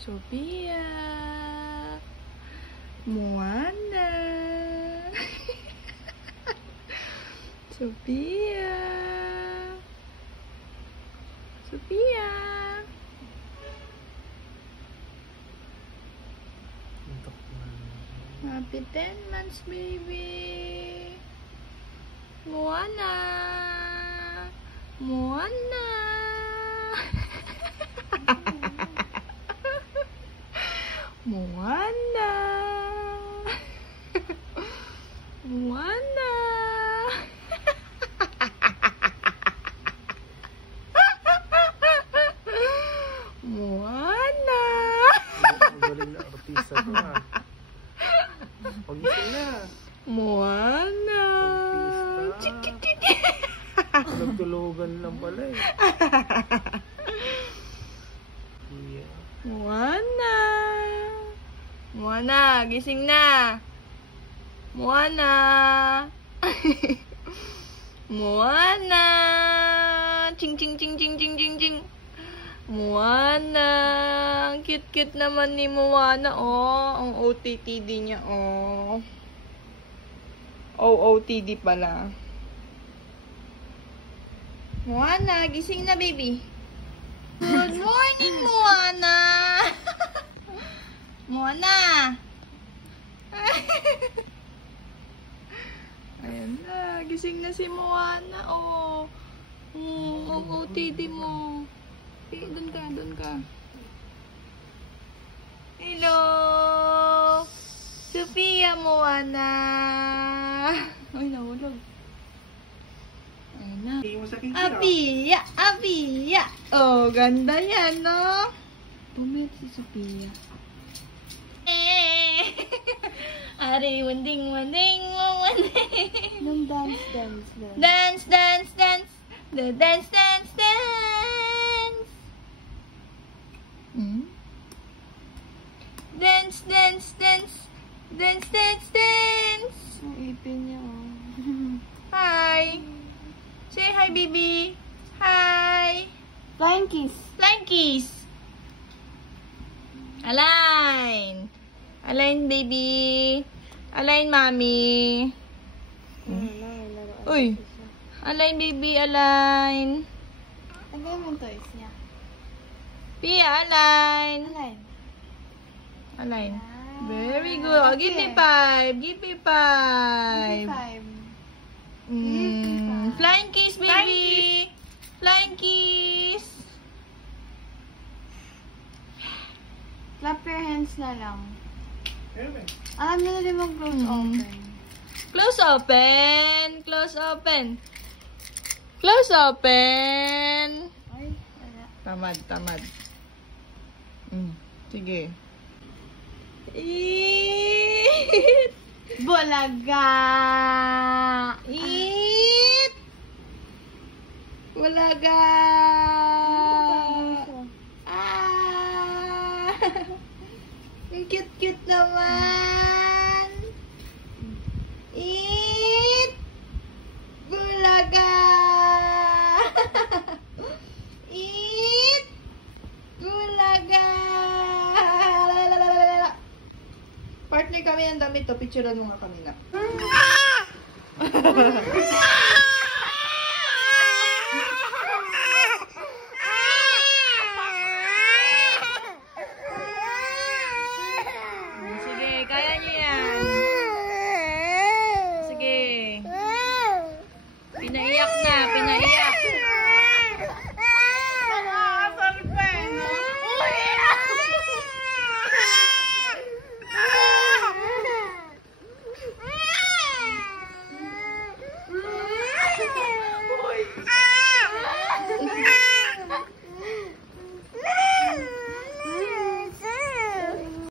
Sophia. Moana. Sophia. Sophia. Happy 10 months, baby. Moana. Moana. Moana. Moana. Moana. Ang galing na artista ko ha. Pagising na. Moana. Nagtulugan lang pala eh. Yeah. Moana. Moana, gising na. Moana. Moana. Ching ching ching ching ching ching ching. Moana. Ang cute-cute naman ni Moana, oh. Ang OTTD niya, oh. OOTD pala. Moana, gising na, baby. Good morning, Moana. Moana. Ayan na, gising na si Moana, oh. OOTD mo. Eh, dun ka, dun ka. Hello! Sophia, Moana. Ay, nahulog. Ayan na. Abia! Abia! Oh, ganda yan, no? Bumit si Sophia. Eh! Ari, wanding, wanding, wanding. Nung dance, dance, dance. Dance, dance, dance. The dance, dance, dance. Dance, dance, dance. Dance, dance, dance. Ang ipin niya, oh. Hi. Say hi, baby. Hi. Flying kiss. Flying kiss. Align. Align, baby. Align, mommy. Uy. Align, baby. Align. Lagay mo yung toys niya. Pia, align. Align. Align. Very good. Oh, give me 5. Give me 5. Five. Flying kiss, baby. Flying kiss. Clap your hands na lang. Alam nyo na din mag-close open. Close open. Close open. Close open. Ay, wala. Tamad, tamad. Sige. Eat. Bulaga! Eat. Bulaga. Ah. Ang cute-cute naman. Eat. Bulaga. Eat. Bulaga. Partner kami ng damit to. Picturean mo nga kami na. Sige, kaya niyo yan. Sige. Pinaiyak na, pinaiyak.